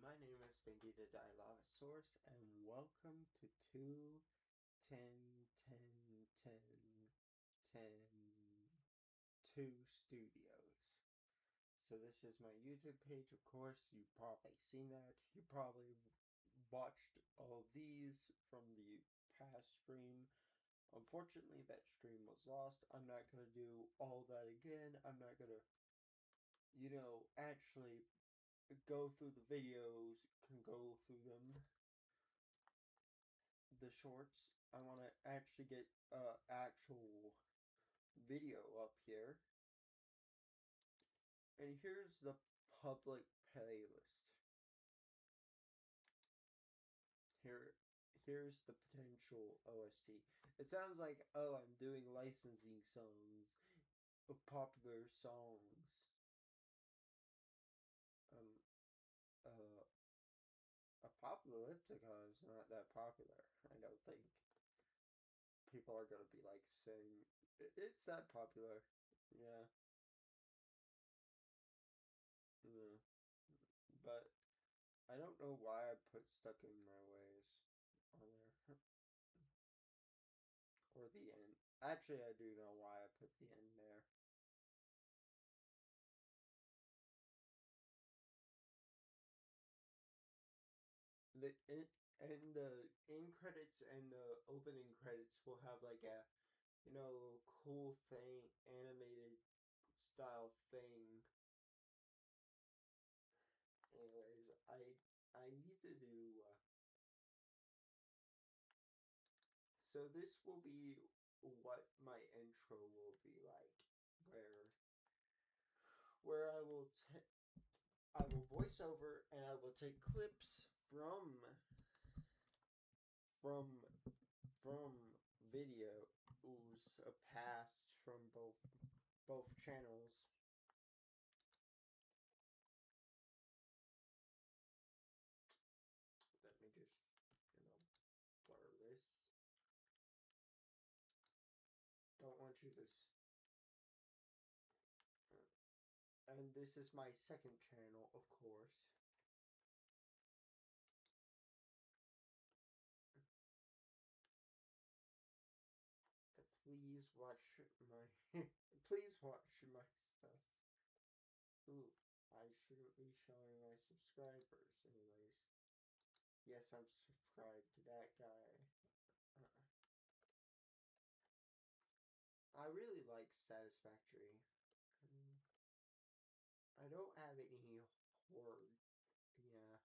my name is Stinky the Dilophosaurus, and welcome to 2, 10, 10, 10, 10, 2 Studios. So this is my YouTube page, of course. You've probably seen that. You probably watched all these from the past stream. Unfortunately, that stream was lost. I'm not going to do all that again. I'm not going to, actually go through the videos, can go through them, the shorts. I want to actually get actual video up here. And here's the public playlist. Here's the potential OST. It sounds like, oh, I'm doing licensing songs of popular songs. Uh, Apocalyptica is not that popular, I don't think. People are gonna be like saying, it's that popular. Yeah. Yeah. But I don't know why I put Stuck in My Ways on there. Or the end. Actually, I do know why I put the end there. The end credits and the opening credits will have like a, cool thing, animated style thing. Anyways, I need to do. So this will be what my intro will be like, where I will voice over and I will take clips from videos past from both channels. Let me just blur this. Don't want you to. And this is my second channel, of course. Please watch my please watch my stuff. Ooh, I shouldn't be showing my subscribers anyways. Yes, I'm subscribed to that guy. I really like Satisfactory. I don't have any horror. Yeah.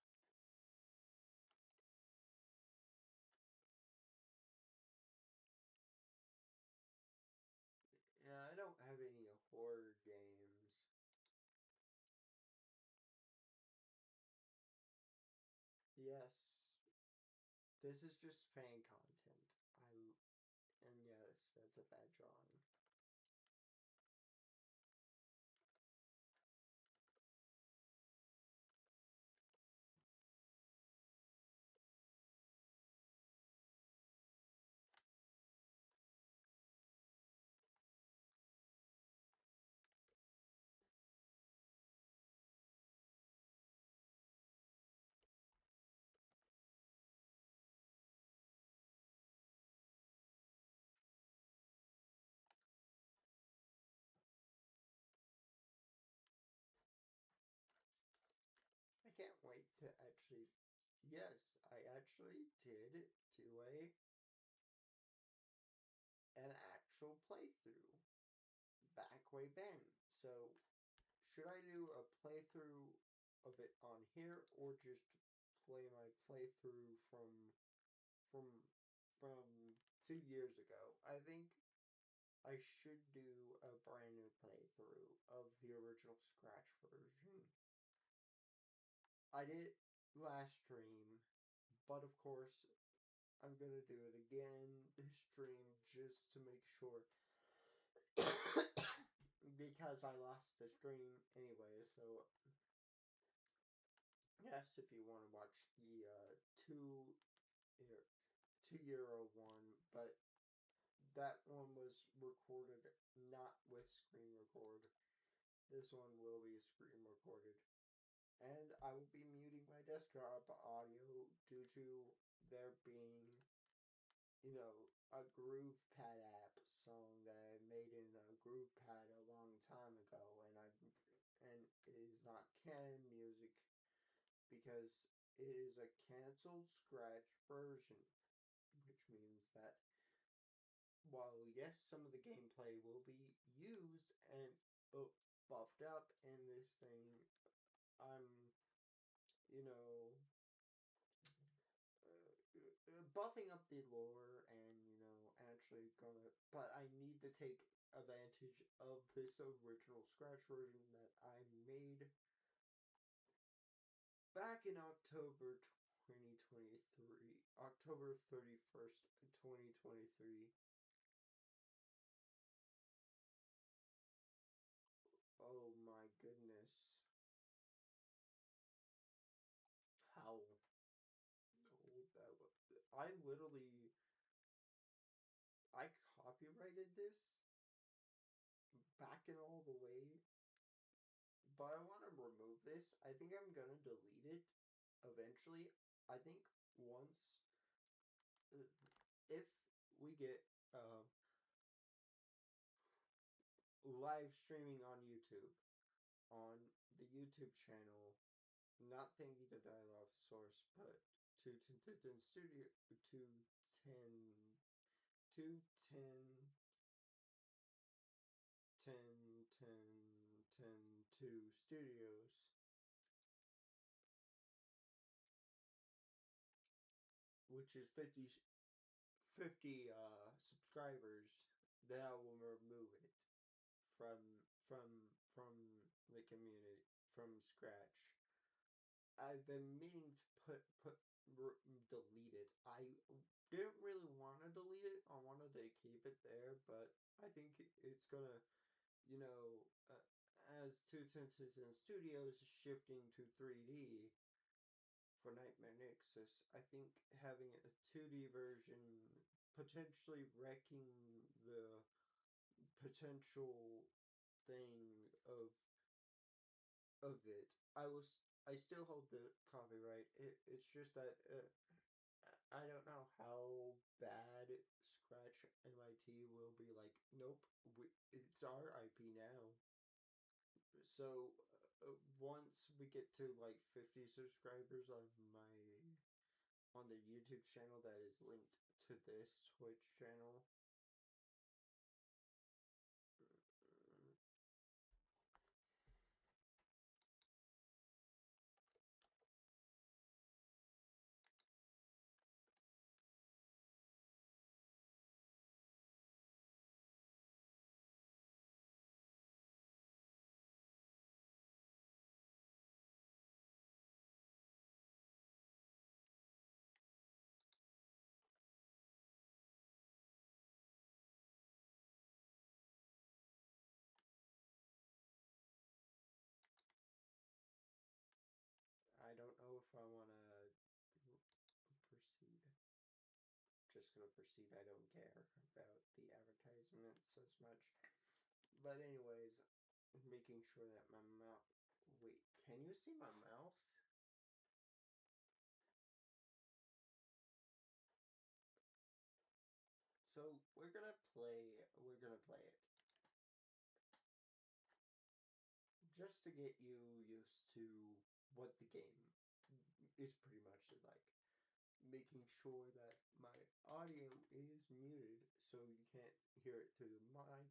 Yeah, I don't have any horror games. Yes. This is just fan content. And yes, that's a bad drawing. I can't wait to actually. Yes, I actually did do an actual playthrough back way then. So, should I do a playthrough of it on here or just play my playthrough from from 2 years ago? I think I should do a brand new playthrough of the original Scratch version. I did last stream, but of course I'm gonna do it again this stream just to make sure because I lost the stream anyway. So yes, if you want to watch the 2 year one, but that one was recorded not with screen record. This one will be screen recorded. And I will be muting my desktop audio due to there being, a Groove Pad app song that I made in a Groove Pad a long time ago, and it is not canon music because it is a canceled scratch version, which means that while yes, some of the gameplay will be used and buffed up in this thing, I'm, you know, buffing up the lore and, actually gonna. But I need to take advantage of this original scratch version that I made back in October 2023, October 31st, 2023. Oh my goodness. How old that was. I copyrighted this back in all the way, but I want to remove this. I think I'm gonna delete it eventually. I think once, if we get live streaming on YouTube, on the YouTube channel, not thinking to dial source, but 210 studio 210 210 10 10 10 2 studios, which is 50 subscribers, then I will remove it from the community from scratch. I've been meaning to delete it. I didn't really want to delete it. I wanted to keep it there, but I think it's gonna, as 210 Studios is shifting to 3D for Nightmare Nixis, I think having a 2D version potentially wrecking the potential thing of it. I still hold the copyright. It's just that I don't know how bad Scratch NYT will be like. Nope, it's our IP now. So once we get to like 50 subscribers on the YouTube channel that is linked to this Twitch channel. I don't know if I want to proceed. Just gonna proceed. I don't care about the advertisements as much. But anyways, making sure that my mouse. Wait, can you see my mouse? So we're gonna play. We're gonna play it just to get you used to what the game is pretty much like. Making sure that my audio is muted so you can't hear it through the mic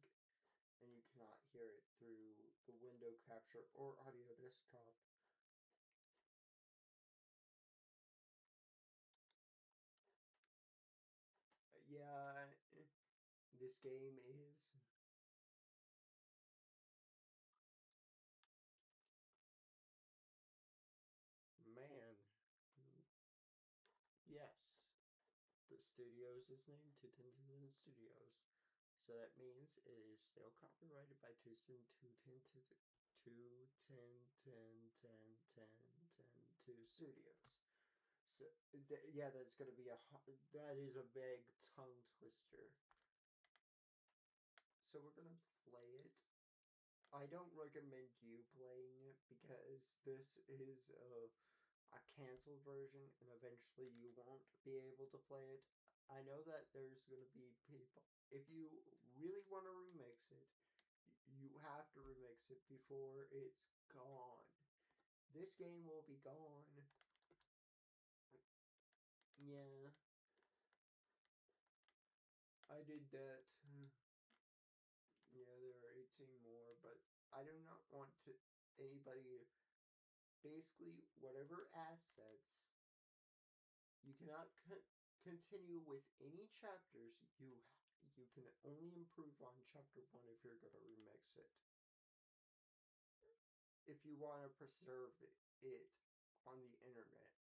and you cannot hear it through the window capture or audio desktop. Yeah, this game is. Man. Yes. The studios is named 210 Studios. So that means it is still copyrighted by 210 Studios. So yeah, that's gonna be that is a big tongue twister. So we're gonna play it. I don't recommend you playing it because this is a canceled version and eventually you won't be able to play it. I know that there's going to be people. If you really want to remix it, you have to remix it before it's gone. This game will be gone. Yeah, I did that. Yeah, there are 18 more, but I do not want to anybody. Basically, whatever assets you cannot continue with any chapters. You can only improve on chapter one if you're gonna remix it. If you want to preserve it on the internet.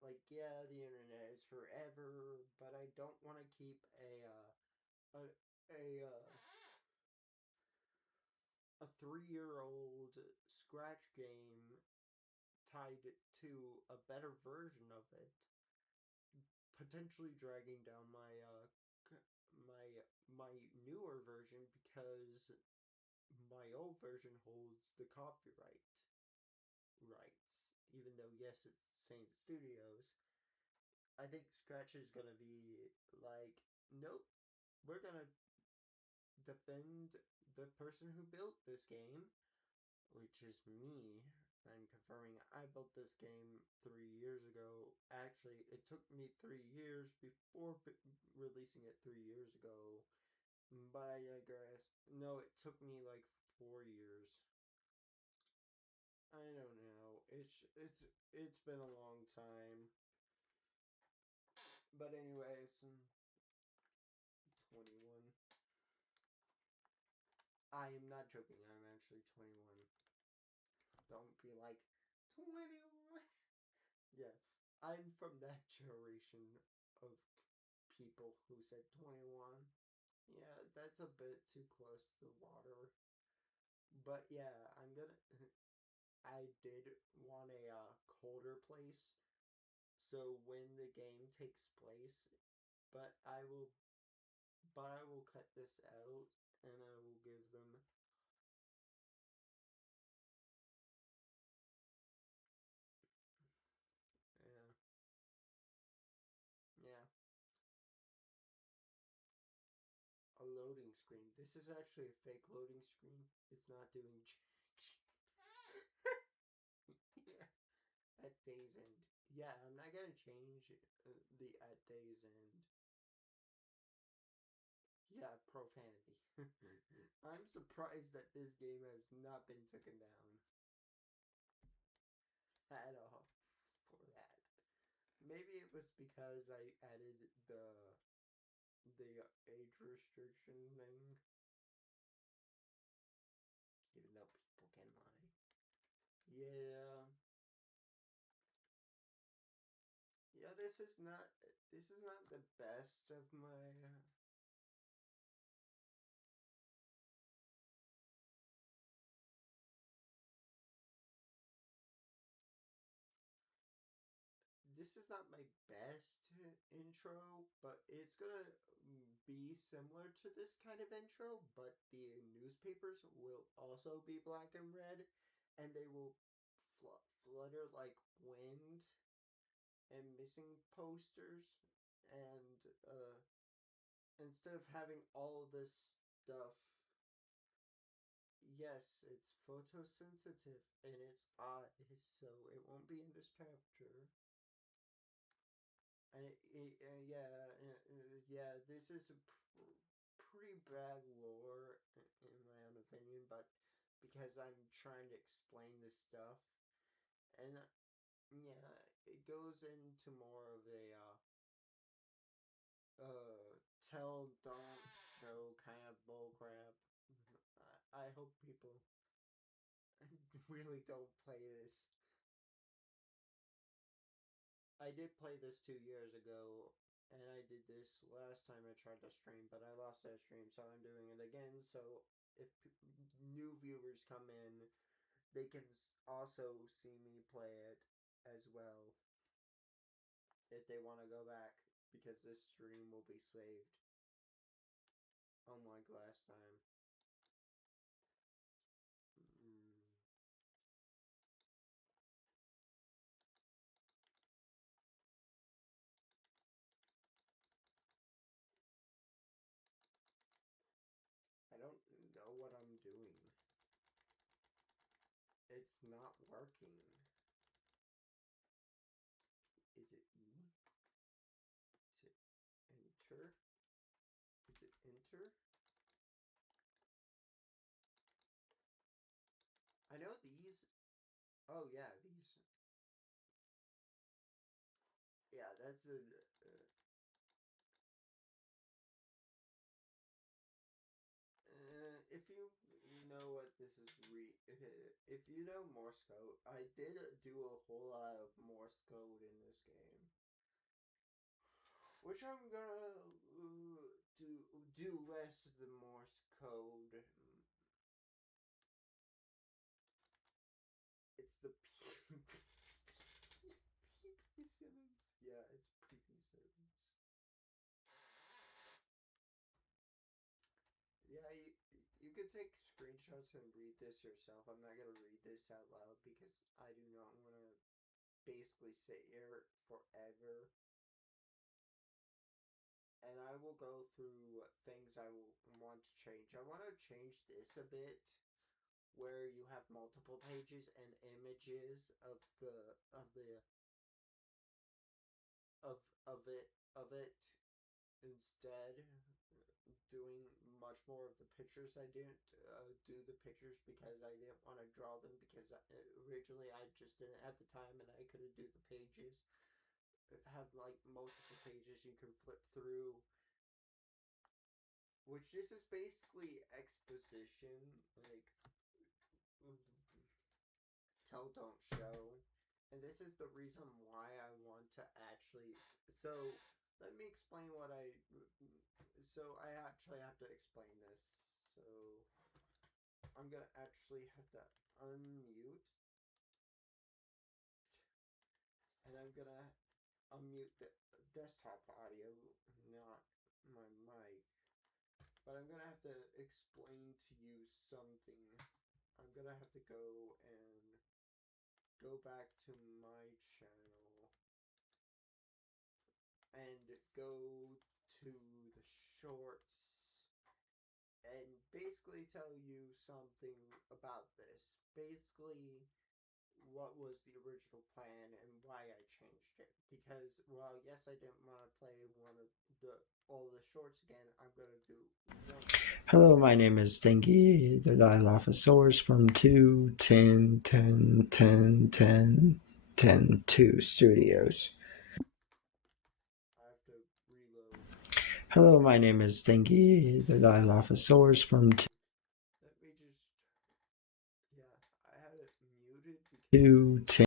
Like, yeah, the internet is forever, but I don't want to keep a 3-year-old scratch game tied to a better version of it, potentially dragging down my newer version because my old version holds the copyright rights. Even though yes, it's the same studios, I think Scratch is gonna be like, nope, we're gonna defend the person who built this game, which is me. I'm confirming I built this game 3 years ago. Actually, it took me 3 years before releasing it 3 years ago. But I digress. No, it took me like 4 years. I don't know. It's been a long time. But anyways, 21. I am not joking. I'm actually 21. Don't be like 21. Yeah, I'm from that generation of people who said 21. Yeah, that's a bit too close to the water. But yeah, I'm gonna. I did want a colder place, so when the game takes place, but I will, but I will cut this out and I will give them. Yeah, yeah, a loading screen. This is actually a fake loading screen. It's not doing. Yeah, at day's end. Yeah, I'm not gonna change the at day's end. Yeah, profanity. I'm surprised that this game has not been taken down at all for that. Maybe it was because I added the age restriction thing, even though people can lie. Yeah, yeah. This is not the best of my. This is not my best intro, but it's gonna be similar to this kind of intro, but the newspapers will also be black and red, and they will flutter like wind and missing posters, and instead of having all of this stuff, yes, it's photosensitive in its eyes, so it won't be in this chapter. And yeah, this is a pretty bad lore in my own opinion, but because I'm trying to explain this stuff, and yeah, it goes into more of a tell, don't show kind of bullcrap. I hope people really don't play this. I did play this 2 years ago, and I did this last time I tried to stream, but I lost that stream, so I'm doing it again. So if new viewers come in, they can also see me play it as well if they want to go back, because this stream will be saved, unlike last time. It's not working. Is it E? Is it enter? Is it enter? I know these. Oh yeah, these. Yeah, that's a. If you know what this is, if you know Morse code, I did do a whole lot of Morse code in this game, which I'm gonna do less of the Morse code. It's the PP7. Yeah, it's PP7. Yeah, you can take screenshots and read this yourself. I'm not gonna read this out loud because I do not want to basically sit here forever. And I will go through things I will want to change. I want to change this a bit, where you have multiple pages and images of it instead, doing much more of the pictures. I didn't do the pictures because I didn't want to draw them, because originally I just didn't have the time and I couldn't do the pages. Have like multiple pages you can flip through, which this is basically exposition, like tell don't show. And this is the reason why I want to actually. So let me explain what I. So I actually have to explain this. So I'm gonna actually have to unmute, and I'm gonna unmute the desktop audio, not my mic. But I'm gonna have to explain to you something. I'm gonna have to go back to my channel and go to the shorts and basically tell you something about this. Basically, what was the original plan and why I changed it. Because, well, yes, I didn't want to play all the shorts again. I'm going to do one. Hello, my name is Thingy, the Dilophosaurus from 2 Studios. I have to reload. Hello, my name is Thingy, the Dilophosaurus from 2. Let me just. Yeah, I had it muted because.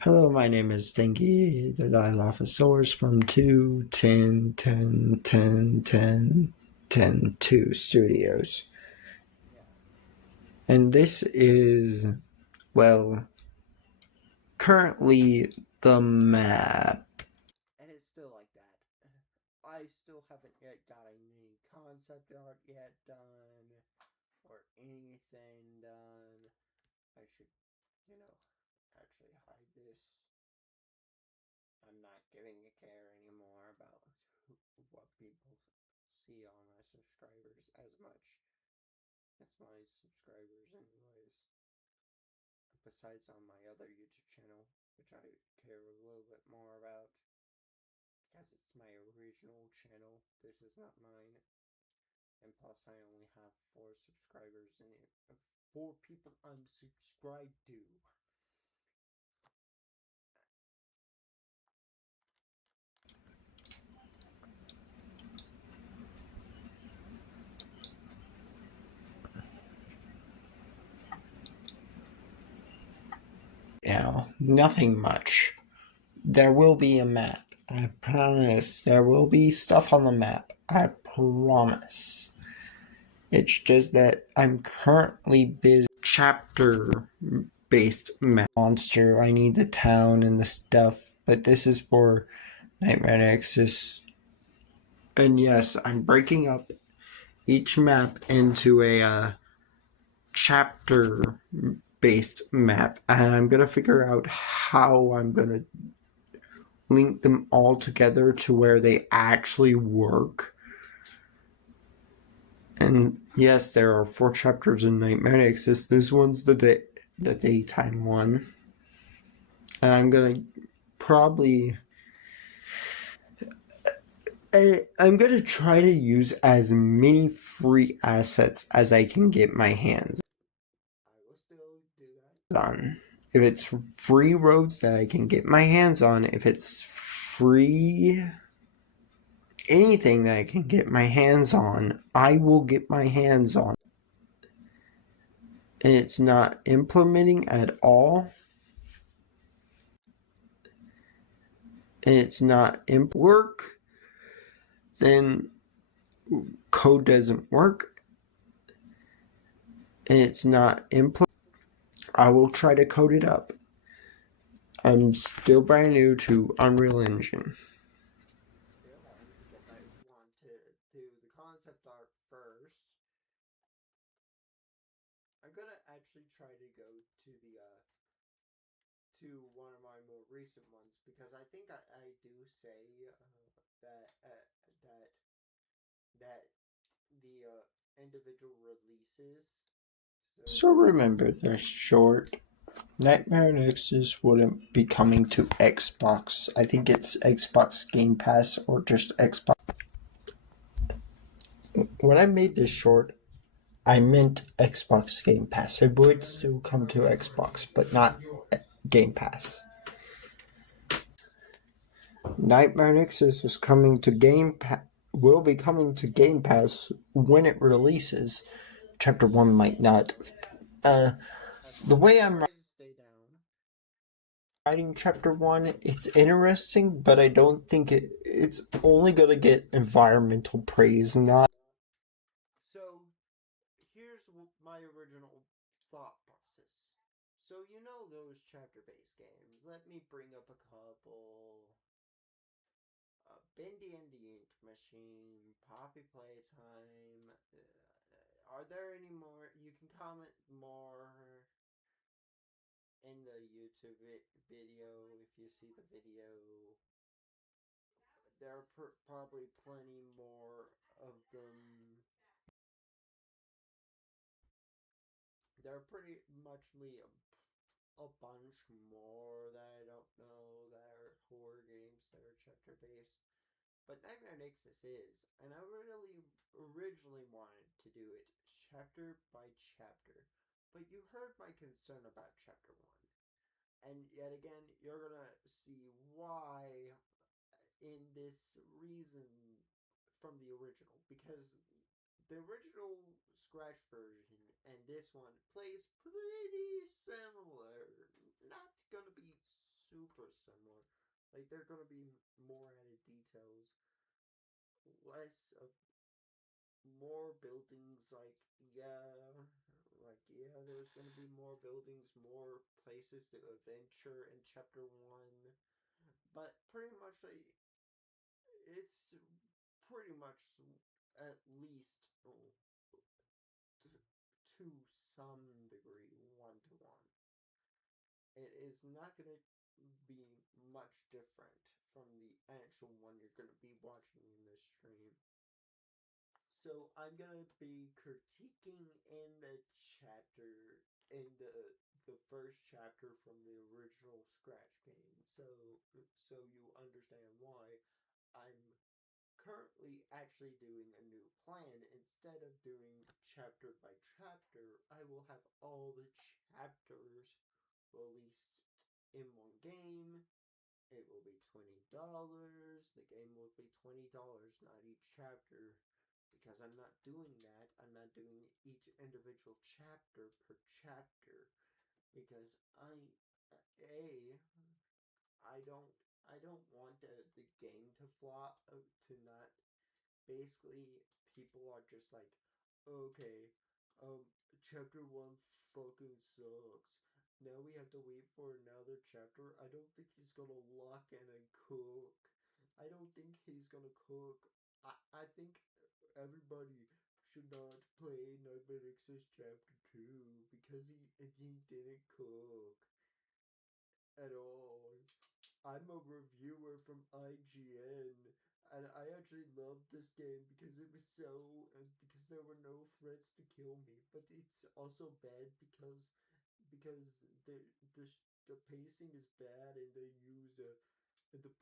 Hello, my name is Thingy, the Dilophosaurus from 2 Studios. And this is, well, currently the map. And it's still like that. I still haven't yet got any concept art yet done, or anything done. I should, actually hide this. I'm not giving a care anymore about what people see on my subscribers as much. It's my subscribers anyways. Besides on my other YouTube channel, which I care a little bit more about, because it's my original channel. This is not mine. And plus I only have 4 subscribers and 4 people unsubscribed to. Nothing much. There will be a map. I promise. There will be stuff on the map. I promise. It's just that I'm currently busy chapter-based map monster. I need the town and the stuff, but this is for Nightmare Nexus. And yes, I'm breaking up each map into a chapter-based map, and I'm gonna figure out how I'm gonna link them all together to where they actually work. And yes, there are 4 chapters in Nightmare Nixis. This one's the daytime one. And I'm gonna probably... I'm gonna try to use as many free assets as I can get my hands on. If it's free roads that I can get my hands on, if it's free anything that I can get my hands on, I will get my hands on. And it's not implementing at all. And it's not work, then code doesn't work. And it's not I will try to code it up. I'm still brand new to Unreal Engine. I want to do the concept art first. I'm gonna actually try to go to the to one of my more recent ones because I think I do say that the individual releases. So remember this short. Nightmare Nixis wouldn't be coming to Xbox. I think it's Xbox Game Pass or just Xbox. When I made this short, I meant Xbox Game Pass. It would still come to Xbox, but not Game Pass. Nightmare Nixis is coming to will be coming to Game Pass when it releases. Chapter 1 might not. The way I'm writing Chapter 1, it's interesting, but I don't think it's only gonna get environmental praise, not... So, here's my original thought process. So, you know those chapter-based games. Let me bring up a couple. Bendy and the Ink Machine, Poppy Playtime. Are there any more? You can comment more in the YouTube video if you see the video. There are probably plenty more of them. There are pretty much a bunch more that I don't know that are horror games that are chapter based. But Nightmare Nixis is, and I really originally wanted to do it chapter by chapter. But you heard my concern about chapter 1. And yet again, you're gonna see why in this reason from the original. Because the original Scratch version and this one plays pretty similar. Not gonna be super similar. Like, they're gonna be more added details, less of more buildings. There's gonna be more buildings, more places to adventure in chapter 1. But pretty much, it's pretty much at least to some degree 1-to-1. It is not going to be much different from the actual one you're going to be watching in this stream. So I'm going to be critiquing in the chapter, in the first chapter from the original Scratch game. So you understand why I'm currently actually doing a new plan. Instead of doing chapter by chapter, I will have all the chapters released in one game. It will be $20. The game will be $20, not each chapter. Because I'm not doing that. I'm not doing each individual chapter per chapter. Because I don't want the game to flop, to not... Basically, people are just like, okay, chapter 1 fucking sucks. Now we have to wait for another chapter. I don't think he's gonna lock in and cook. I don't think he's gonna cook. I think everybody should not play Nightmare Nixis chapter 2 because he didn't cook at all. I'm a reviewer from IGN. And I actually loved this game because it was so because there were no threats to kill me. But it's also bad because the the pacing is bad and they use the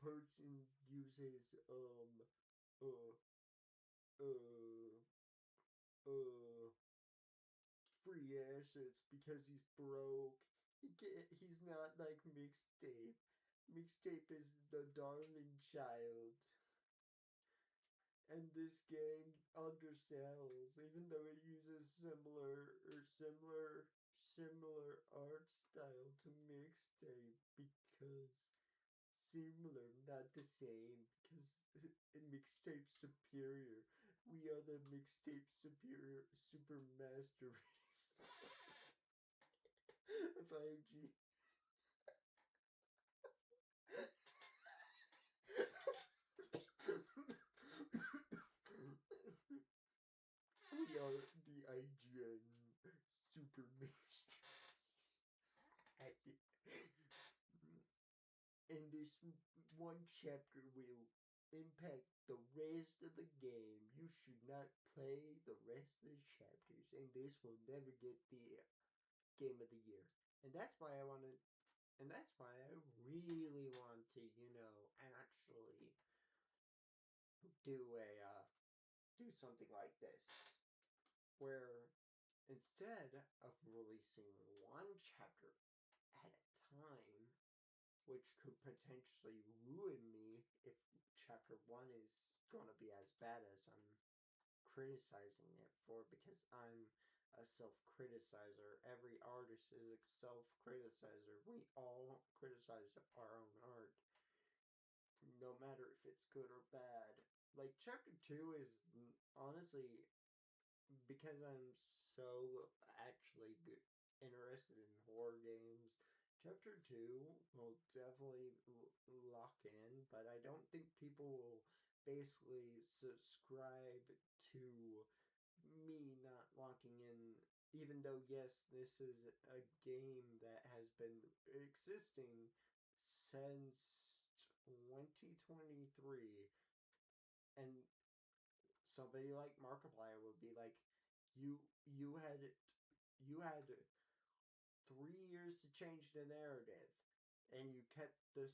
person uses uh uh uh free assets because he's broke. He's not like mixtape. Mixtape is the darling child. And this game undersells, even though it uses similar art style to mixtape because similar, not the same, because mixtape superior. We are the mixtape superior super master race. 5G. We are the IGN super master race. And this one chapter will impact the rest of the game. You should not play the rest of the chapters, and this will never get the game of the year. And that's why I want to, and that's why I really want to, actually do do something like this, where instead of releasing one chapter at a time, which could potentially ruin me if chapter one is gonna be as bad as I'm criticizing it for, because I'm a self criticizer. Every artist is a self criticizer. We all criticize our own art, no matter if it's good or bad. Like, chapter two is honestly, because I'm so actually interested in horror games, chapter 2 will definitely lock in, but I don't think people will basically subscribe to me not locking in, even though, yes, this is a game that has been existing since 2023, and somebody like Markiplier would be like, you you had you had 3 years to change the narrative, and you kept the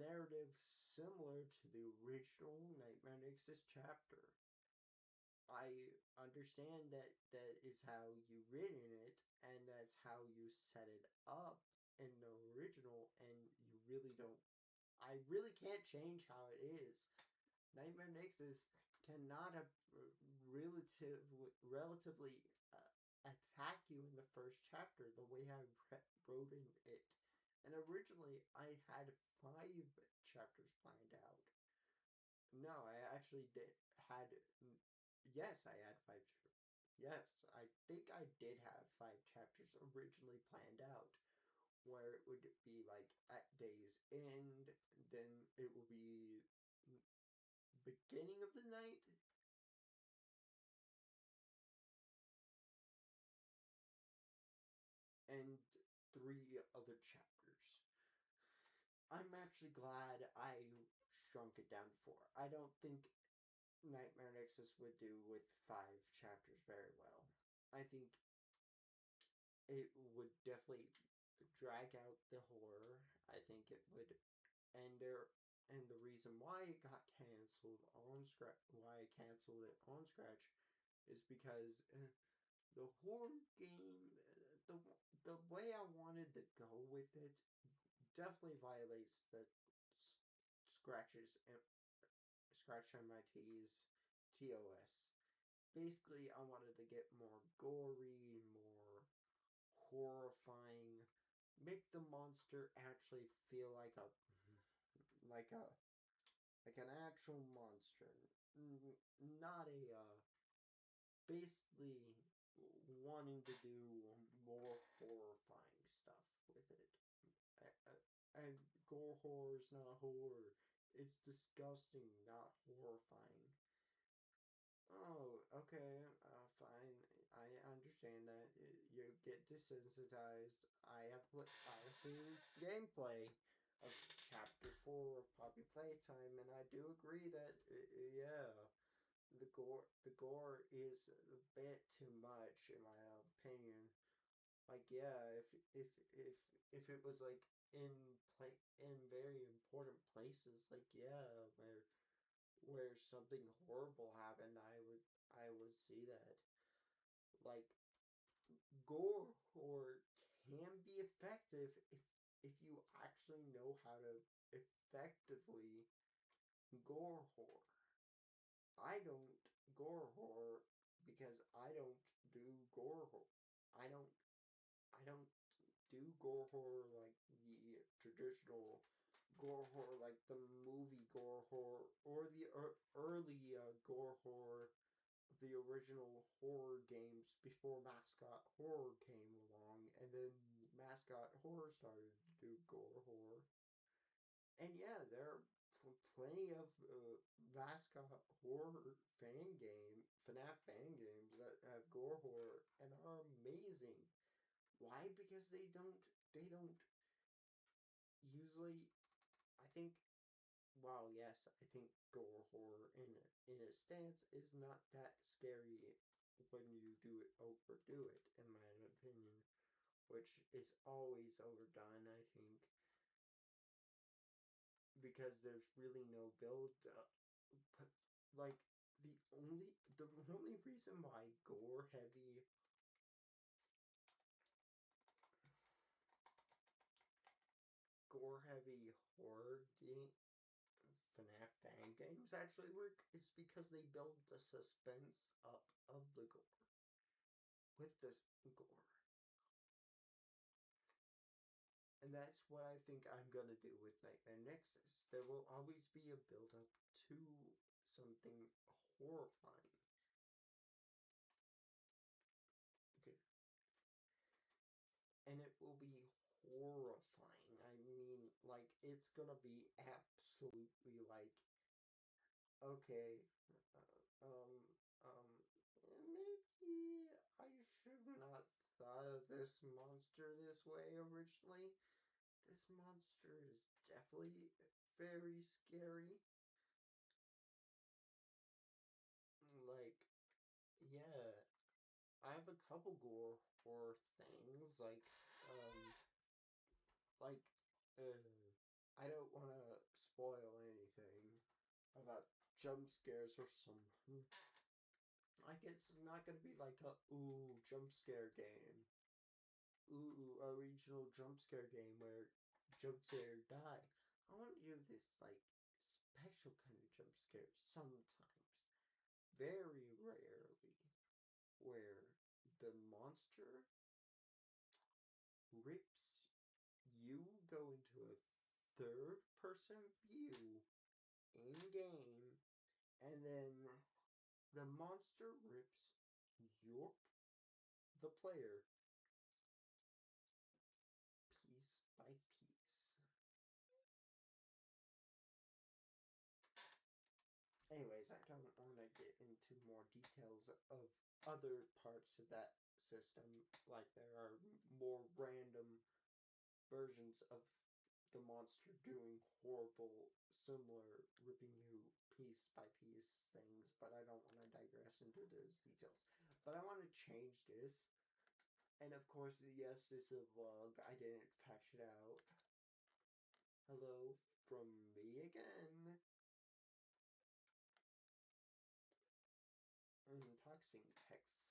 narrative similar to the original Nightmare Nixis chapter. I understand that that is how you written it, and that's how you set it up in the original, and you really don't. I really can't change how it is. Nightmare Nixes cannot have relatively attack you in the first chapter the way I wrote in it. And originally, I had 5 chapters planned out. No, I actually did had. Yes, I had 5. Yes, I think I did have 5 chapters originally planned out, where it would be like at day's end, then it will be beginning of the night, and 3 other chapters. I'm actually glad I shrunk it down to 4. I don't think Nightmare Nexus would do with 5 chapters very well. I think it would definitely drag out the horror. I think it would end there. And the reason why it got canceled on Scratch, why I canceled it on Scratch, is because the horror game, the the way I wanted to go with it, definitely violates the scratches and scratch MIT's TOS. Basically, I wanted to get more gory, more horrifying, make the monster actually feel like a like an actual monster, not a basically wanting to do more horrifying stuff with it. And gore horror is not horror. It's disgusting, not horrifying. Oh, okay, fine. I understand that you get desensitized. I have seen gameplay. of Chapter 4 of Poppy Playtime, and I do agree that, yeah, the gore is a bit too much, in my opinion. Like, yeah, if it was like in very important places, like, yeah, where something horrible happened, I would see that. Like, gore horror can be effective if you actually know how to effectively gore horror. I don't gore horror because I don't do gore horror. I don't I don't do gore horror like the traditional gore horror, like the movie gore horror or the early gore horror, the original horror games before Mascot Horror came along, and then Mascot Horror started to do gore horror. And yeah, there are plenty of Mascot Horror FNAF fan games that have gore horror and are amazing. Why? Because they don't usually. I think. Well, yes, I think gore horror in a stance is not that scary when you do it overdo it, in my opinion, which is always overdone. I think because there's really no build up. Like the only reason why gore heavy horror FNAF fan games actually work is because they build the suspense up of the gore with this gore. And that's what I think I'm gonna do with Nightmare Nexus. There will always be a build up to something horrifying. Okay. And it will be horrifying. I mean, like, it's gonna be absolutely like, okay, uh, um, um, maybe I should not thought of this monster this way originally. This monster is definitely very scary. Like, yeah, I have a couple gore horror things, like, I don't want to spoil anything about jump scares or something. Like, it's not gonna be like a ooh jump scare game, ooh a regional jump scare game where jump scare die. I want to do this like special kind of jump scare sometimes, very rarely, where the monster rips you go into a third person view in game, and then the monster rips your the player piece by piece. Anyways, I don't want to get into more details of other parts of that system. Like, there are more random versions of the monster doing horrible, similar, ripping you piece by piece things, but I don't want to digress into those details. But I want to change this. And of course, yes, this is a vlog. I didn't patch it out. Hello from me again. Unboxing text.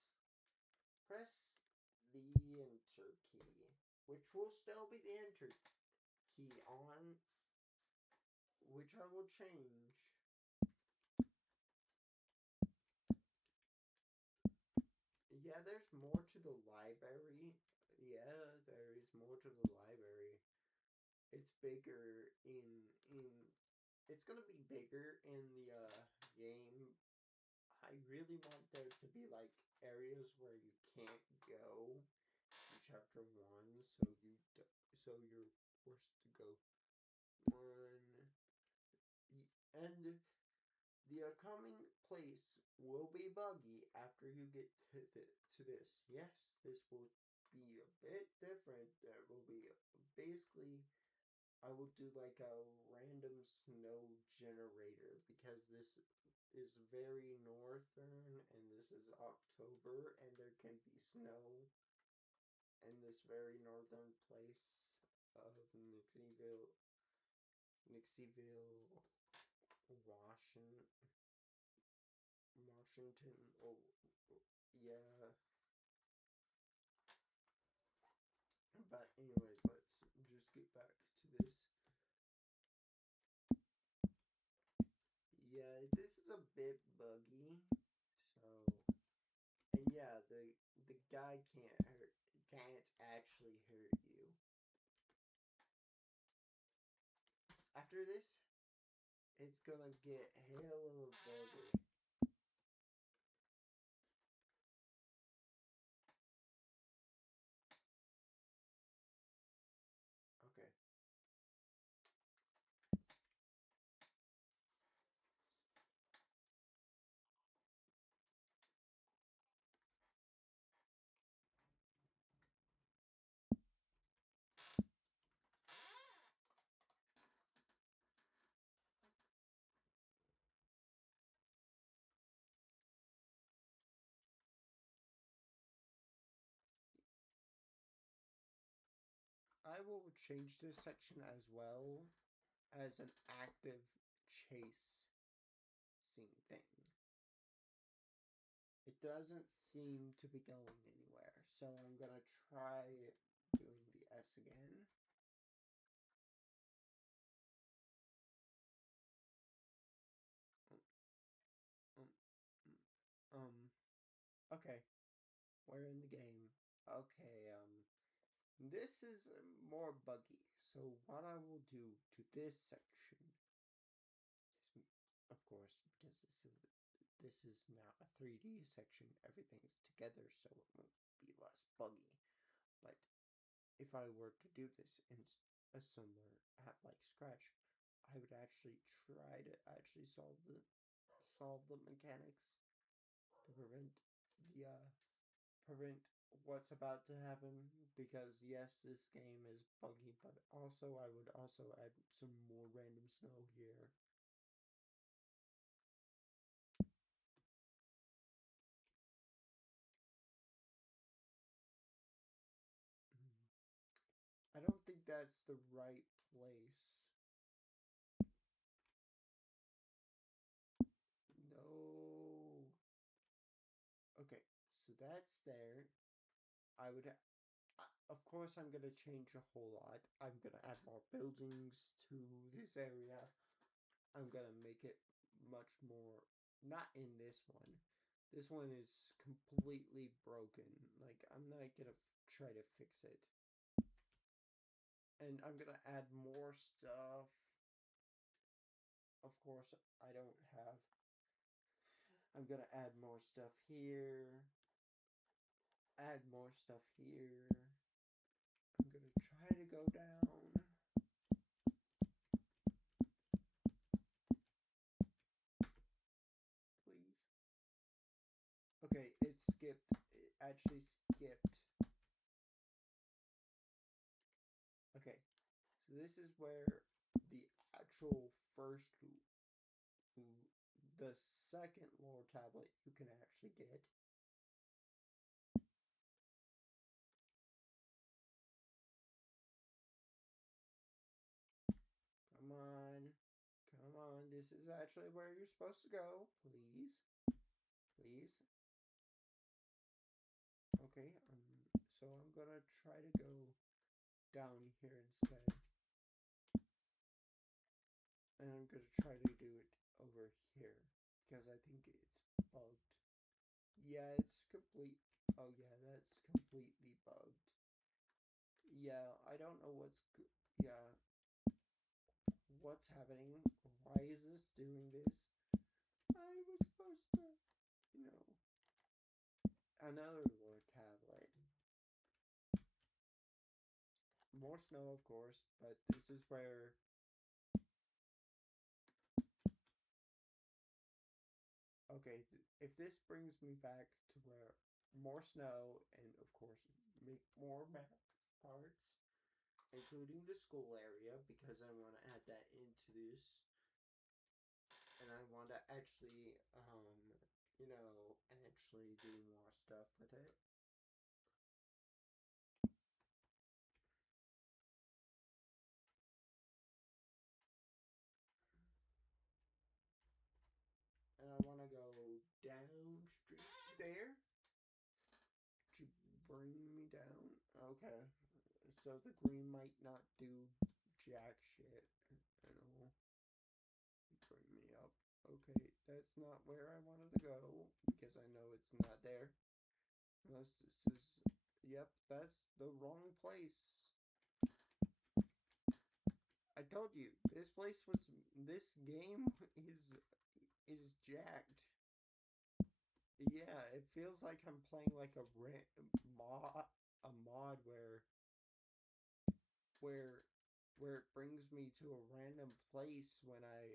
Press the enter key, which will still be the enter key on, which I will change. Yeah, there's more to the library. Yeah, there is more to the library. It's bigger in it's gonna be bigger in the game. I really want there to be like areas where you can't go in chapter 1, so you're forced to go one. And the upcoming place will be buggy after you get to this. Yes, this will be a bit different. There will be basically I will do like a random snow generator because this is very northern and this is October and there can be snow in this very northern place of Nixiville, Washington. Oh, yeah. But anyways, let's just get back to this. Yeah, this is a bit buggy. So, and yeah, the guy can't actually hurt you. After this, it's gonna get hella buggy. Okay. I will change this section as well as an active chase scene thing. It doesn't seem to be going anywhere, so I'm gonna try doing the S again. Okay, we're in the game. Okay, this is more buggy. So what I will do to this section is, of course, because this is now a 3D section, everything is together, so it won't be less buggy. But if I were to do this in a somewhere app like Scratch, I would actually try to actually solve the mechanics to prevent what's about to happen, because yes, this game is buggy, but also I would also add some more random snow here. I don't think that's the right place. No. Okay, so that's there. I would, of course, I'm gonna change a whole lot. I'm gonna add more buildings to this area. I'm gonna make it much more. Not in this one. This one is completely broken. Like, I'm not gonna try to fix it. And I'm gonna add more stuff. Of course, I don't have. I'm gonna add more stuff here. Add more stuff here. I'm gonna try to go down. Please. Okay, it skipped. It actually skipped. Okay, so this is where the actual the second lore tablet you can actually get. Come on. Come on. This is actually where you're supposed to go. Please. Please. Okay, so I'm gonna try to go down here instead. And I'm gonna try to do it over here because I think it's bugged. Yeah, it's complete. Oh yeah, that's completely bugged. Yeah, I don't know yeah, what's happening. Why is this doing this? I was supposed to, you know, another lore tablet. More snow, of course, but this is where. Okay, if this brings me back to where more snow and, of course, make more map parts, including the school area, because I want to add that into this, and I want to actually, actually do more stuff with it. And I want to go down straight there to bring me down. Okay. So the green might not do jack shit. And it'll bring me up. Okay, that's not where I wanted to go because I know it's not there. Unless this is. Yep, that's the wrong place. I told you, this game is jacked. Yeah, it feels like I'm playing like a mod where it brings me to a random place when I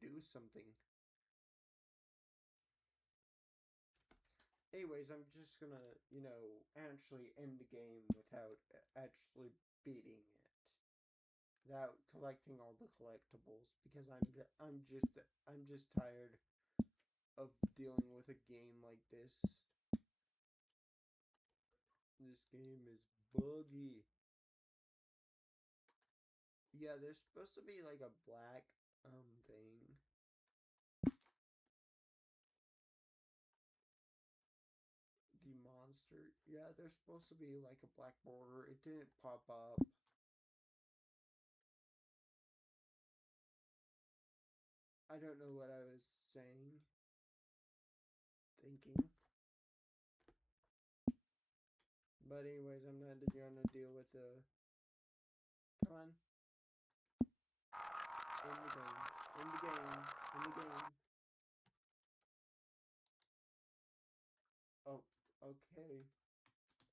do something. Anyways, I'm just gonna, actually end the game without actually beating it. Without collecting all the collectibles because I'm just tired of dealing with a game like this. This game is buggy. Yeah, there's supposed to be like a black thing. The monster. Yeah, there's supposed to be like a black border. It didn't pop up. I don't know what I was saying. Thinking. But anyways, I'm not gonna deal with the. Come on. In the game. In the game. In the game. Oh, okay.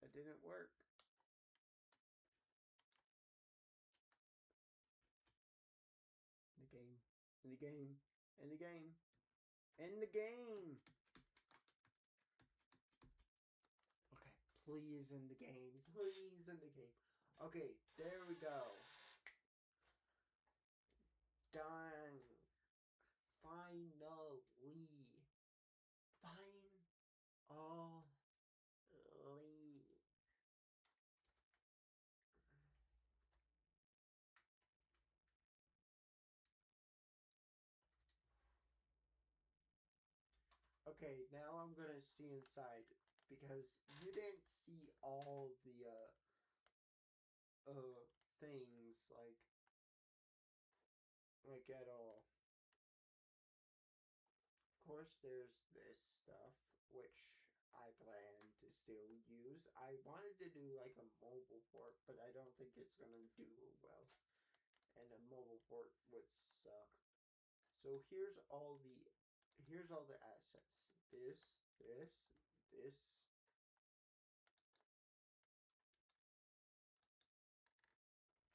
That didn't work. In the game. In the game. In the game. In the game. Okay, please in the game. Please in the game. Okay, there we go. Done. Finally. Okay, now I'm gonna see inside because you didn't see all the things like at all. Of course, there's this stuff which I plan to still use. I wanted to do like a mobile port, but I don't think it's gonna do well, and a mobile port would suck. So here's all the assets. This.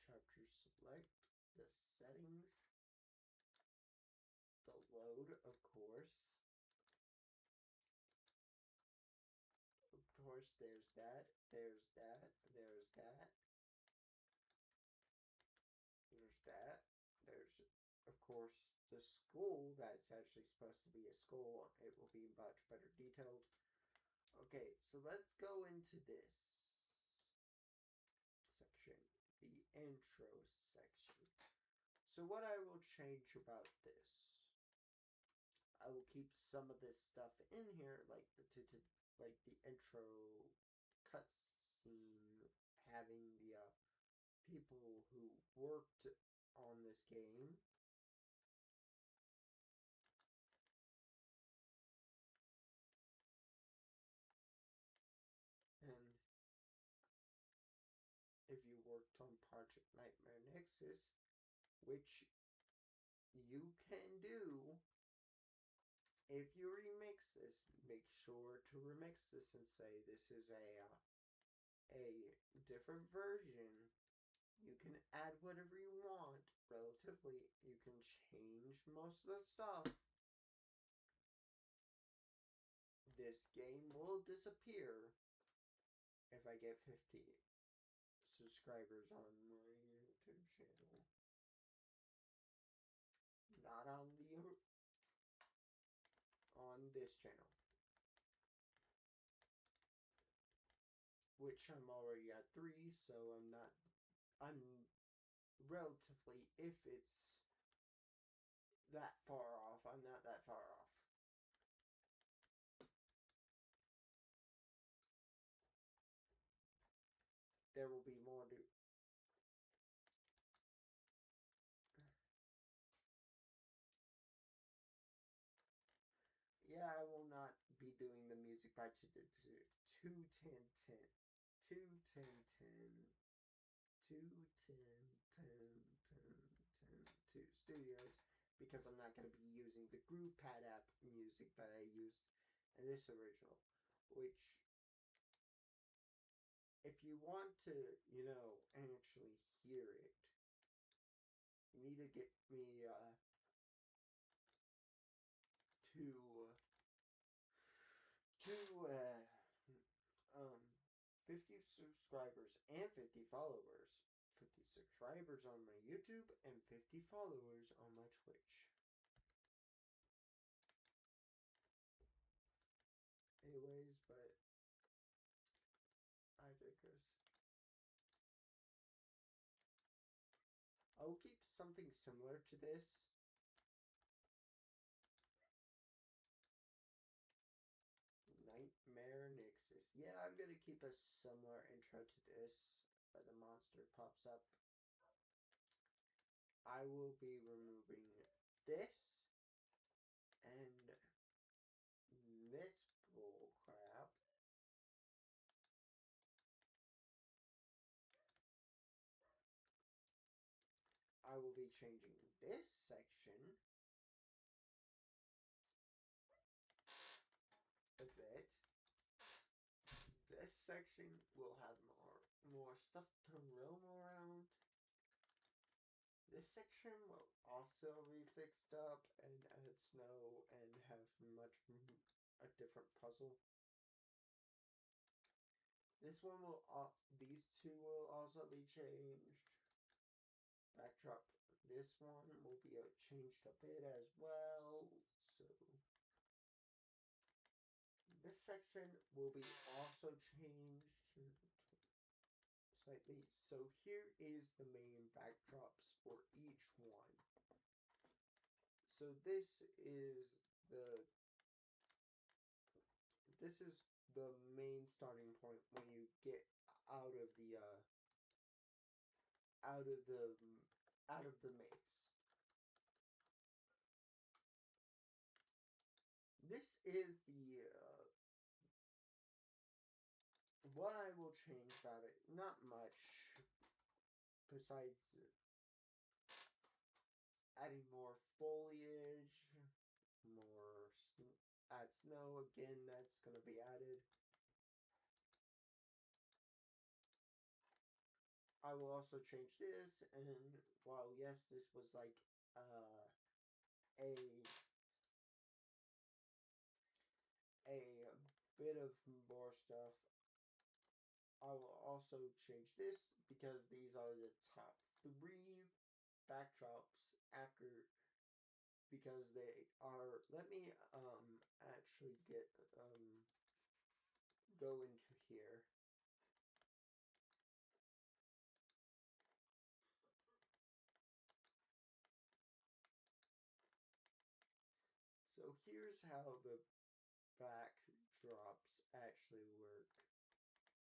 Chapter select, the settings, the load, of course. Of course, there's that, there's that, there's that. There's that. There's, of course, the school. That's actually supposed to be a school. It will be much better detailed. Okay, so let's go into this section, the intro section. So what I will change about this, I will keep some of this stuff in here, like like the intro cutscene, having the people who worked on this game. And if you worked on Project Nightmare Nixis, which you can do, if you remix this, make sure to remix this and say this is a different version. You can add whatever you want. Relatively, you can change most of the stuff. This game will disappear if I get 50 subscribers on my YouTube channel. Not on this channel. Which I'm already at 3, so I'm relatively, if it's that far off, I'm not that far off. There will be more to... Yeah, I will not be doing the music by 21010. 2 studios, because I'm not going to be using the GroovePad app music that I used in this original, which, if you want to, actually hear it, you need to get me, 50 subscribers and 50 followers. 50 subscribers on my YouTube and 50 followers on my Twitch. Anyways, but I digress. I will keep something similar to this. Nightmare Nixis. Yeah, I'm gonna keep a similar intro to this, where the monster pops up. I will be removing this and this bull crap. I will be changing this section a bit. This section will have more stuff to roam around. This section will also be fixed up and add snow and have a different puzzle. This one will, these two will also be changed. Backdrop, this one will be changed a bit as well. So this section will be also changed slightly. So here is the main backdrops for each one. So this is the main starting point when you get out of the maze. This is what I will change about it. Not much, besides adding more foliage, add snow again. That's gonna be added. I will also change this, and while yes, this was like a bit of more stuff, I will also change this because these are the top 3 backdrops because they are, let me actually go into here. So here's how the backdrops actually work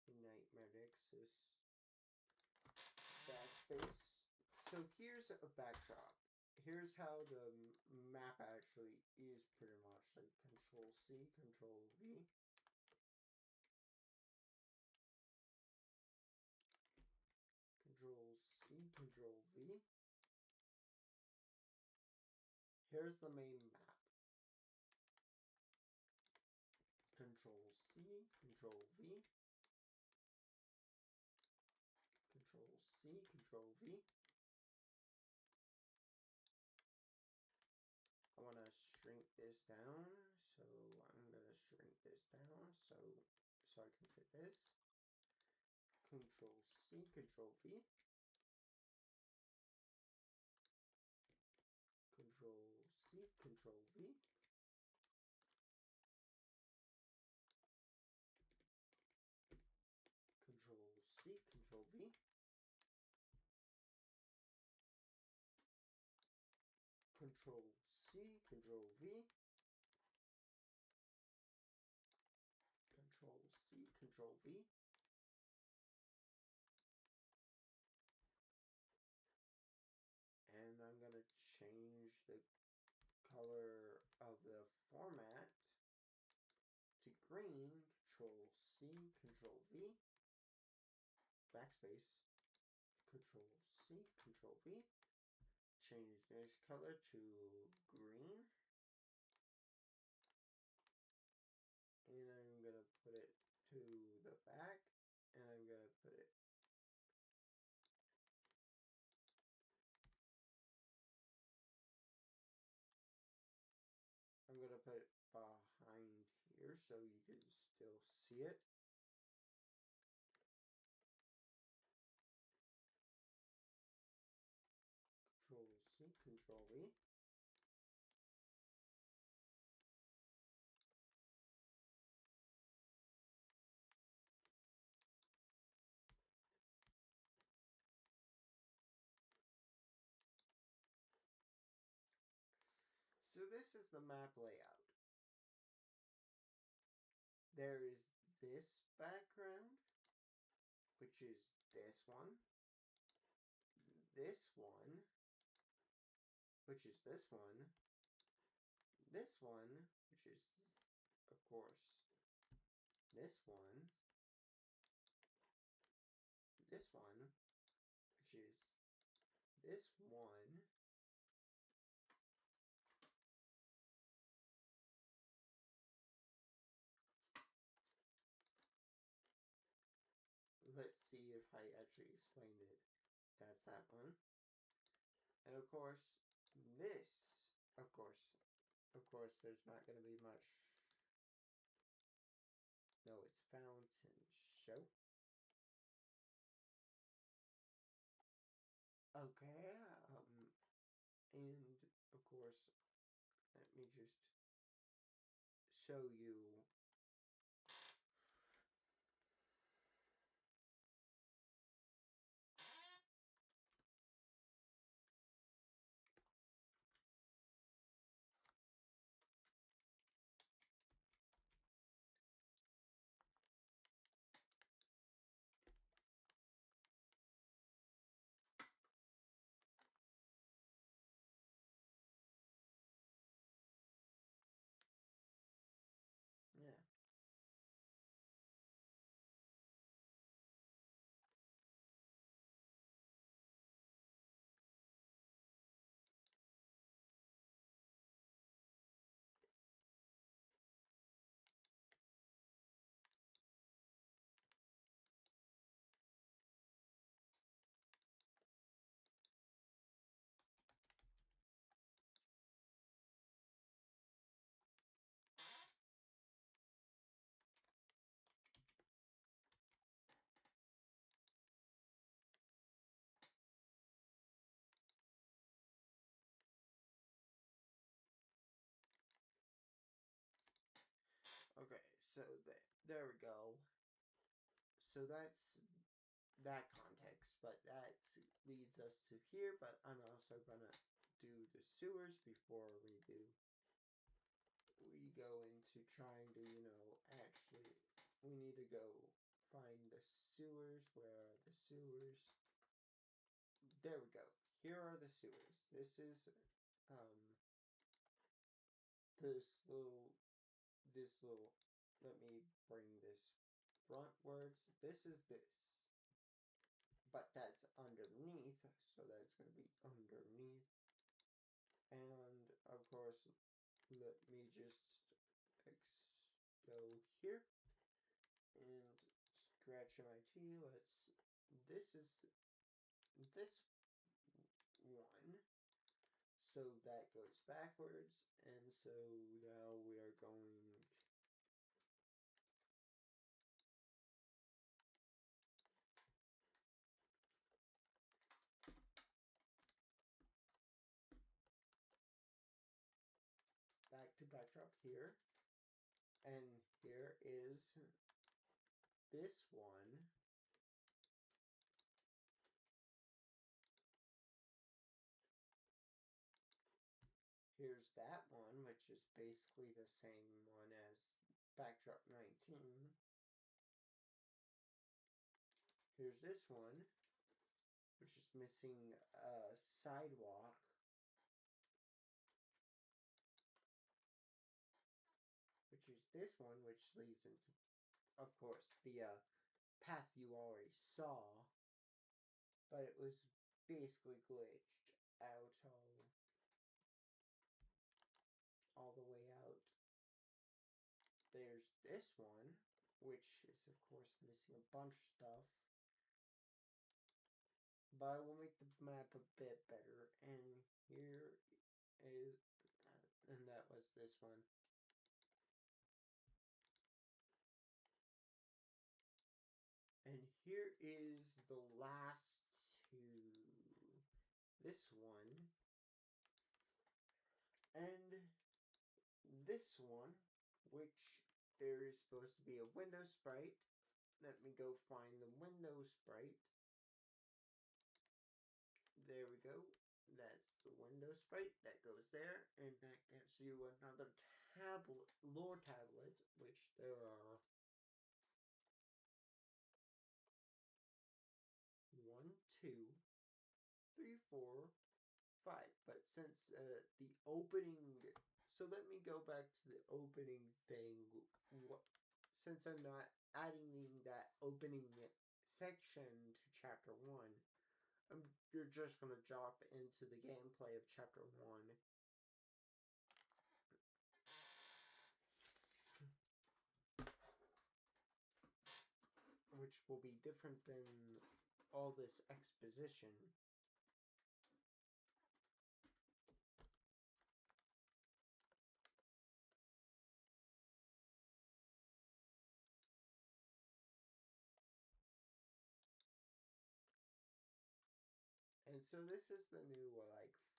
in Nightmare Nixis. Backspace. So here's a backdrop. Here's how the map actually is pretty much like Control C, Control V. Control C, Control V. Here's the main map. Control C, Control V. Control C, Control V. I want to shrink this down, so I'm going to shrink this down so I can fit this. Control C, Control V. Control C, Control V. Control C, Control V. Control C, Control V. Control C, Control V. And I'm going to change the color of the format to green. Control C, Control V. Backspace. Control C, Control V. Change this color to green. And I'm going to put it to the back. And I'm going to put it behind here so you can still see it. Control C, Control V. So this is the map layout. There is this background, which is this one, which is this one, which is, of course, this one, which is this one, let's see if I actually explained it. That's that one. And of course, this, of course, there's not going to be much. No, it's fountain show. Okay, and of course, let me just show you. Yeah. Okay, so there we go. So that's that context, but that leads us to here, but I'm also gonna do the sewers before we go into trying to, actually, we need to go find the sewers. Where are the sewers? There we go. Here are the sewers. This is, let me bring this frontwards. This is this. But that's underneath, so that's going to be underneath. And, of course, let me just go here and scratch my T. This is this one. So that goes backwards, and so now we are going. backdrop here. And here is this one. Here's that one, which is basically the same one as backdrop 19. Here's this one, which is missing a sidewalk. Which is this one, which leads into, of course, the path you already saw. But it was basically glitched out all the way out. There's this one, which is, of course, missing a bunch of stuff. But I will make the map a bit better. And here is, and that was this one. And here is the last two. This one. And this one, which there is supposed to be a window sprite. Let me go find the window sprite. There we go. That's the window sprite that goes there, and that gives you another tablet, lore tablet, which there are 1, 2, 3, 4, 5. But since the opening, so let me go back to the opening thing. Since I'm not adding that opening section to chapter 1. You're just going to drop into the gameplay of chapter 1. Which will be different than all this exposition. And so this is the new,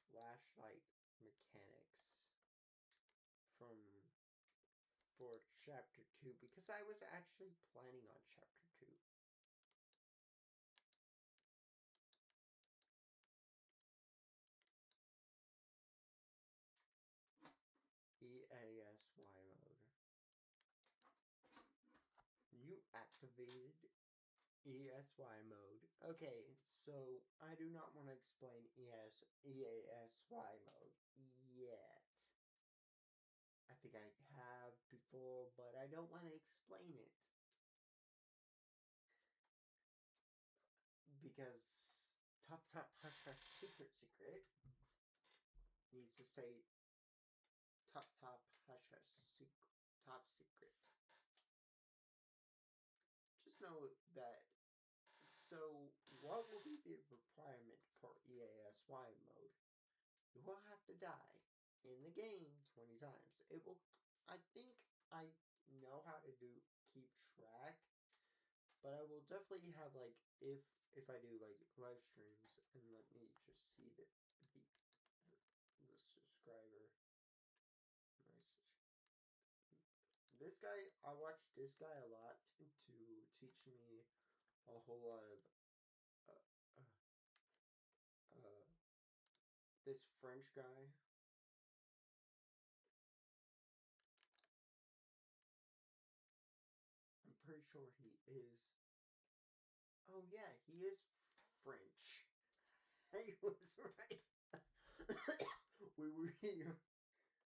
flashlight mechanics for chapter 2, because I was actually planning on chapter 2. EASY mode. You activated ESY mode. Okay, so I do not want to explain EASY mode yet. I think I have before, but I don't want to explain it. Because top hush hush secret needs to stay top hush hush top secret. Just know that. So what will be the requirement for EASY mode? You will have to die in the game 20 times. It will. I think I know how to keep track, but I will definitely have if I do live streams, and let me just see the subscriber. This guy, I watched this guy a lot to teach me a whole lot of this French guy. I'm pretty sure he is. Oh yeah, he is French. I was right. we were here.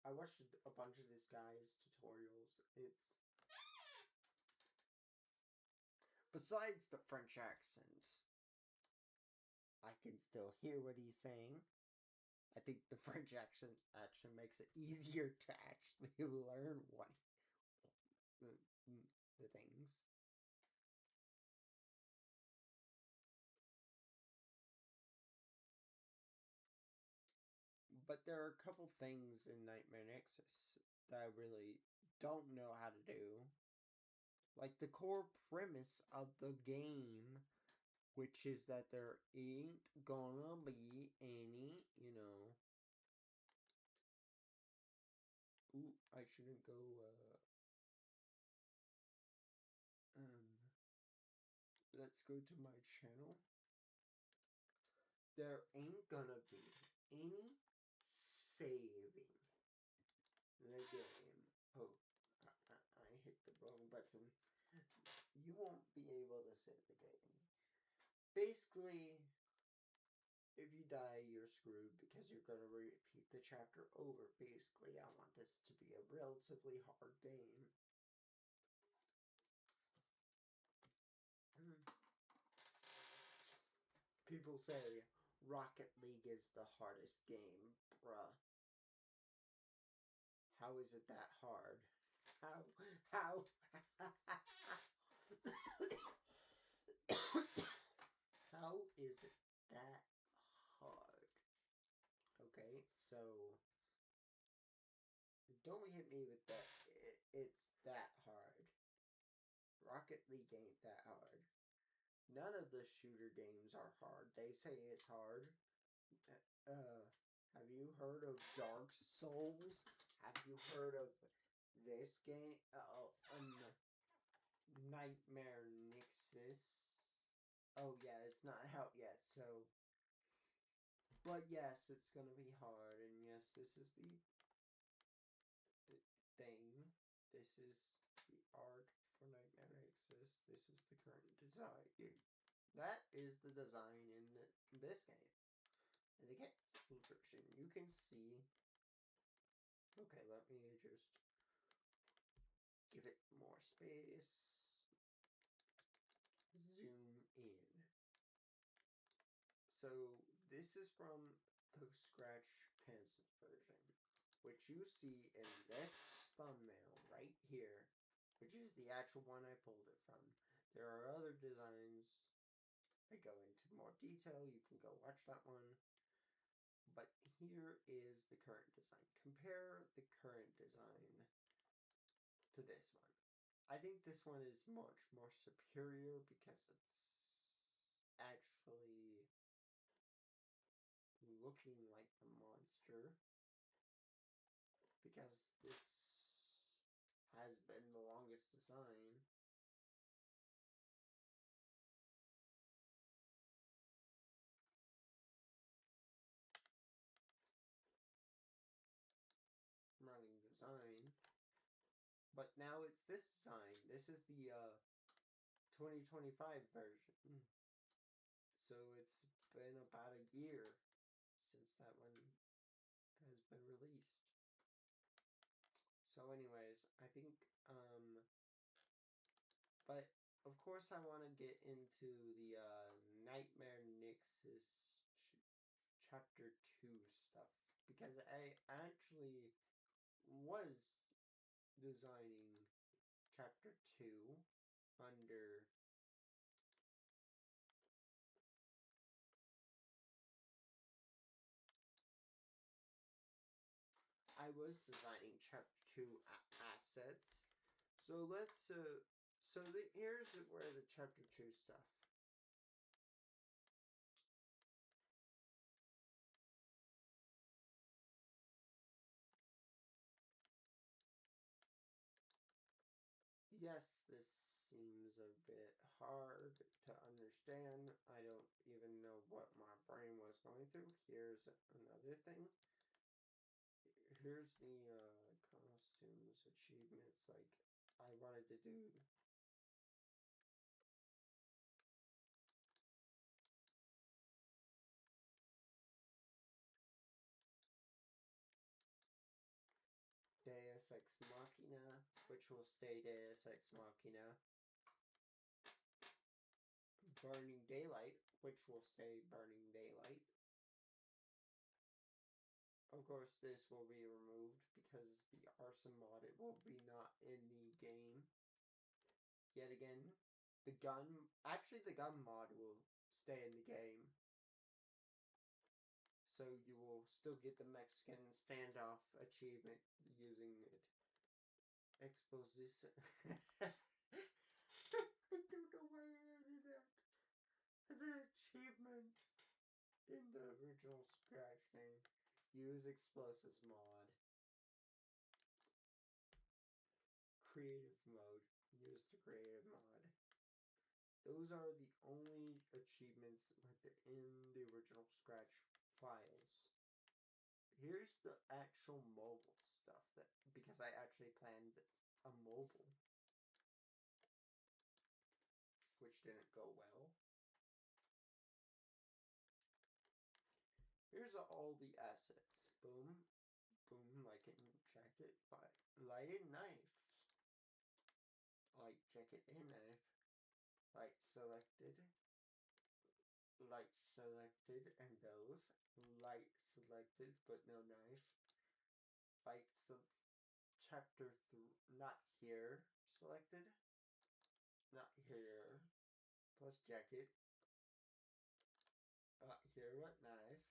I watched a bunch of this guy's tutorials. It's besides the French accent, I can still hear what he's saying. I think the French accent actually makes it easier to actually learn what the things. But there are a couple things in Nightmare Nixis that I really don't know how to do. Like the core premise of the game, which is that there ain't gonna be any, Ooh, I shouldn't go, let's go to my channel. There ain't gonna be any saving the game. Oh, I hit the wrong button. You won't be able to save the game. Basically, if you die, you're screwed because you're going to repeat the chapter over. Basically, I want this to be a relatively hard game. People say Rocket League is the hardest game, bruh. How is it that hard? How? How is it that hard? Okay, so don't hit me with that. It's that hard. Rocket League ain't that hard. None of the shooter games are hard. They say it's hard. Have you heard of Dark Souls? Have you heard of this game? Nightmare Nixis. Oh yeah, it's not out yet, so. But yes, it's gonna be hard, and yes, this is the thing. This is the art for Nightmare Nixis. This is the current design. That is the design in this game. In the console version, you can see. Okay, let me just give it more space. Zoom in. So this is from the Scratch Pencil version, which you see in this thumbnail right here, which is the actual one I pulled it from. There are other designs that go into more detail. You can go watch that one. But here is the current design. Compare the current design to this one. I think this one is much more superior because it's actually looking like the monster. Because this has been the longest design. Running design. But now it's this design. This is the 2025 version. So it's been about a year since that one has been released. So anyways, I think, but of course I want to get into the Nightmare Nixis Chapter 2 stuff. Because I actually was designing Chapter 2 under I was designing Chapter 2 assets. So let's here's where the Chapter 2 stuff. Yes, this seems a bit hard to understand. I don't even know what my brain was going through. Here's another thing. Here's the costumes, achievements. Like, I wanted to do Deus Ex Machina, which will stay Deus Ex Machina. Burning Daylight, which will stay Burning Daylight. Of course, this will be removed because the arson mod will be not in the game. Yet again, the gun mod will stay in the game. So you will still get the Mexican standoff achievement using it. Exposition. I don't know why I added that. As an achievement in the original Scratch game. Use explosives mod. creative mode. Use the creative mod. Those are the only achievements within the original Scratch files. Here's the actual mobile stuff because I actually planned a mobile, which didn't go well. Here's all the assets. Boom, boom, like in jacket, lighted knife, light jacket and knife, light selected, and those, light selected but no knife, light chapter 3, not here, selected, not here, plus jacket, not here but knife,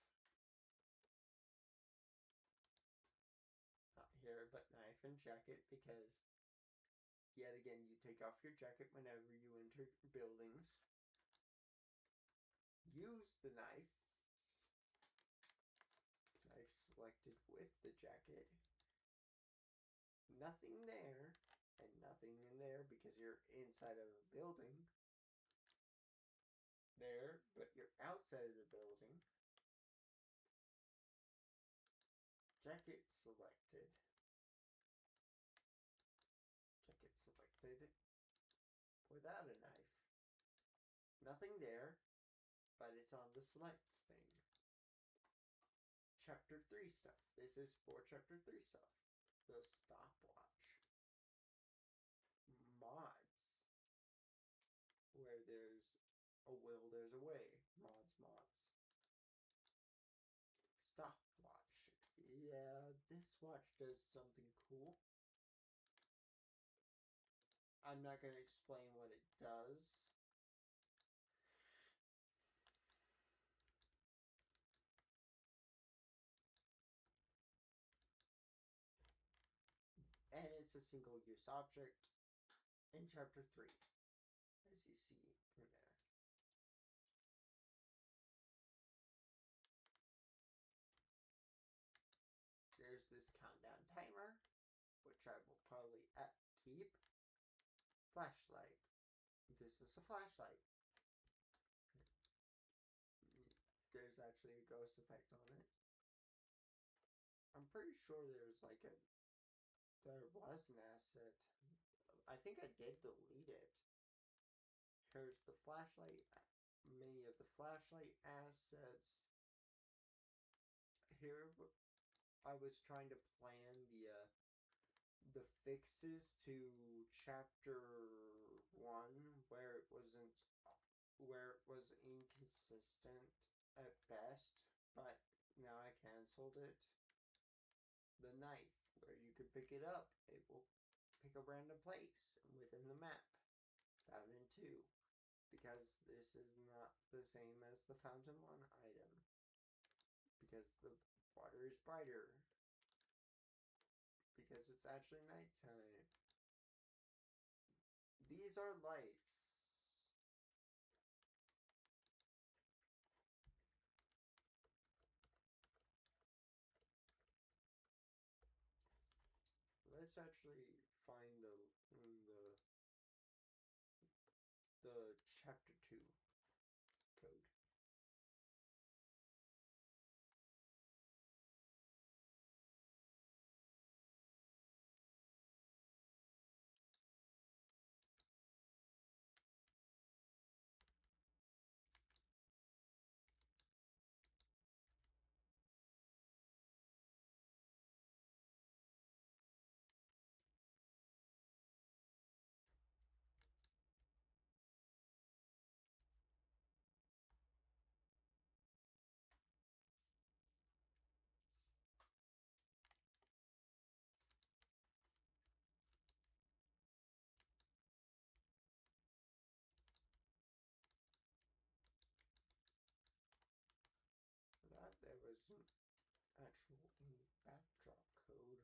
not here but knife and jacket, because yet again you take off your jacket whenever you enter buildings. Use the knife selected with the jacket, nothing there and nothing in there because you're inside of a building there, but you're outside of the building. Jacket selected, without a knife, nothing there, but it's on the select thing. Chapter 3 stuff. This is for Chapter 3 stuff. The stopwatch. Mods. Where there's a will, there's a way. Mods. Stopwatch. Yeah, this watch does something cool. I'm not going to explain what it does. And it's a single-use object in Chapter 3, as you see in there. There's this countdown timer, which I will probably keep. Flashlight. This is a flashlight. There's actually a ghost effect on it. I'm pretty sure there was an asset. I think I did delete it. Here's the flashlight. Many of the flashlight assets. Here, I was trying to plan the fixes to Chapter 1 where it was inconsistent at best, but now I canceled it. The knife, where you could pick it up, it will pick a random place within the map. Found in 2, because this is not the same as the Fountain 1 item, because the water is brighter, because it's actually nighttime. These are lights. Let's actually find the Chapter 2 code. There was an actual backdrop code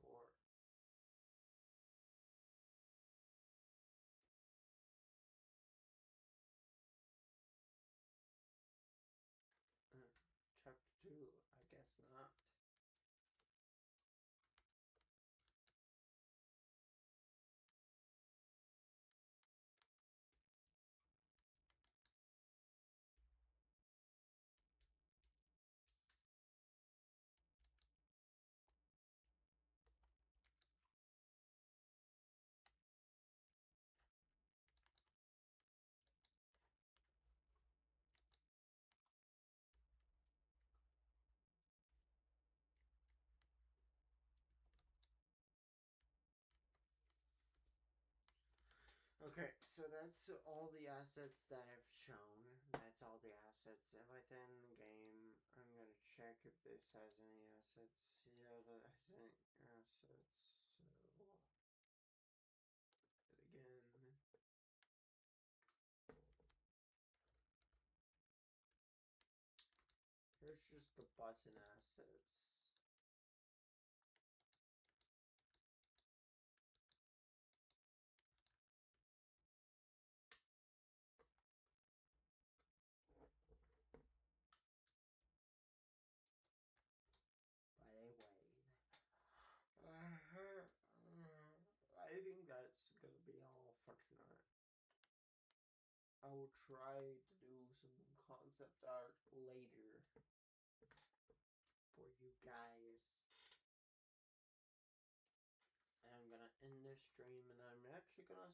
for Chapter 2. I guess not. so that's all the assets that I've shown. That's all the assets within the game. I'm gonna check if this has any assets. Yeah, that has any assets. So again. Here's just the button assets. I think that's gonna be all for tonight. I will try to do some concept art later for you guys. And I'm gonna end this stream, and I'm actually gonna